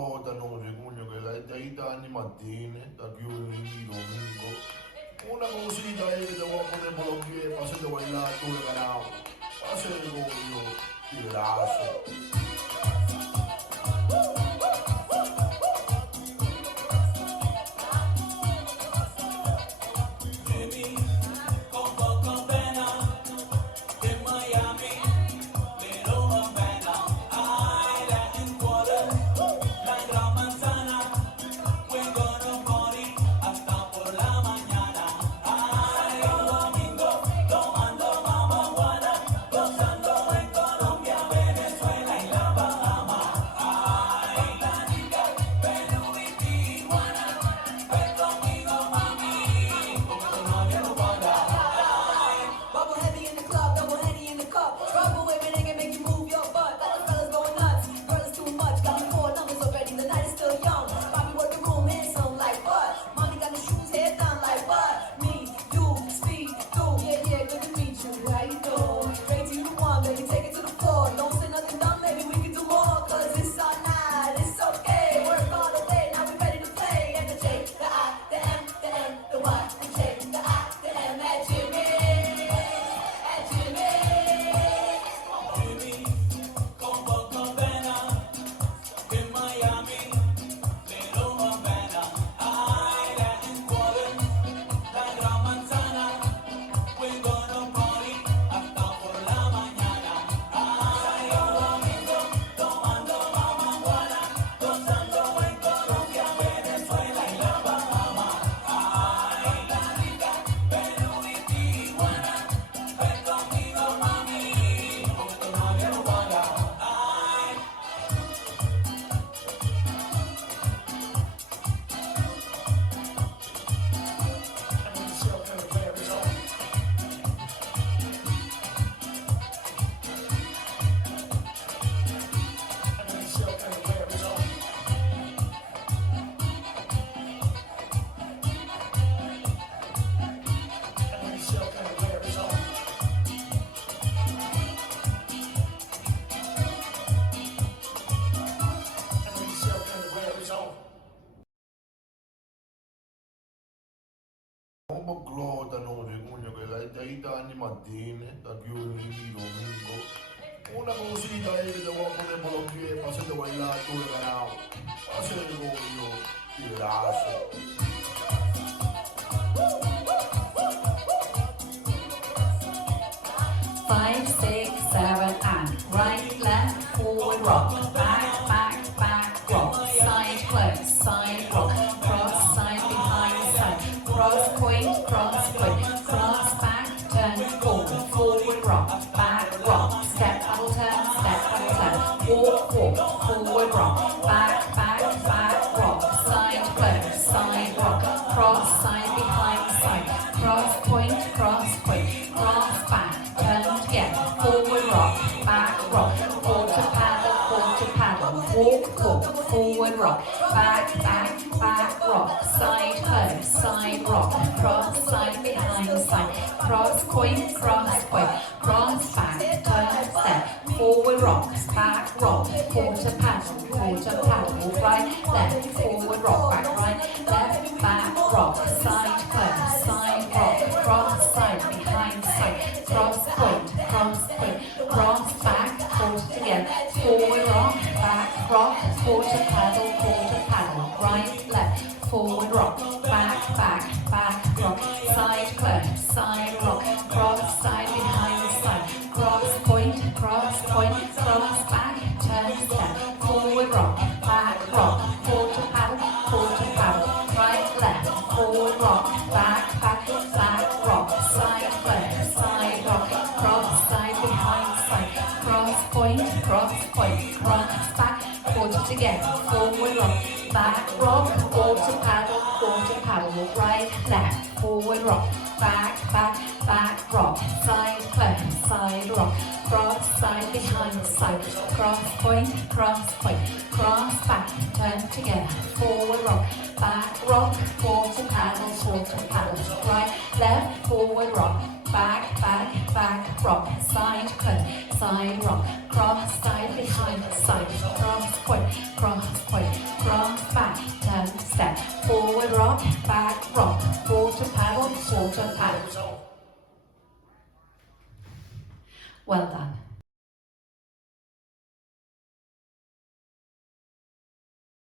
Danno recugno che la deità ogni mattina, da chiudere il domingo. Una cosita è che devo poter bloccare, ma se devo andare a due canali, ma se devo io ti lascio. Un po' glotta non recugno che la deità ogni mattina, da chiudere il domingo. Una cosita è che devo poter bloccare, ma se devo andare a due canali, ma se devo io ti lascio. 5, 6, 7, and right, left, forward, rock, back, back, back, rock, side, close, side, rock, cross, side, behind, side, cross, point, cross, back, turn, forward, rock, back, rock, step, double turn, walk, walk, forward, rock, back, back, rock, side, close, side, rock, cross, side, behind, side, cross, point, cross, back, turn together, forward rock, back rock, quarter paddle, walk, forward rock, back rock, side close, side rock, cross, side behind, side, cross, point, cross, back, turn, step, forward rock, back rock, quarter paddle, right, left, forward rock, back right, left, back rock, side close, side rock, cross, side behind, side, cross, point, cross, back, quarter together, forward rock, quarter paddle, right, left, forward rock, back rock, side close, side rock, cross, side behind, side, cross, point, cross, back, turn, step, forward rock, quarter paddle, right, left, forward rock, back rock, side close, side rock, cross, side behind, side, cross, back, quarter together, forward rock, quarter paddle, right, left, forward rock, back rock, side close, side rock, cross, side behind, side, cross, back, turn together, forward rock, quarter paddle, right, left, forward rock, back rock, side close, side rock, cross, side behind, side, cross, point, quarter pat. Well done.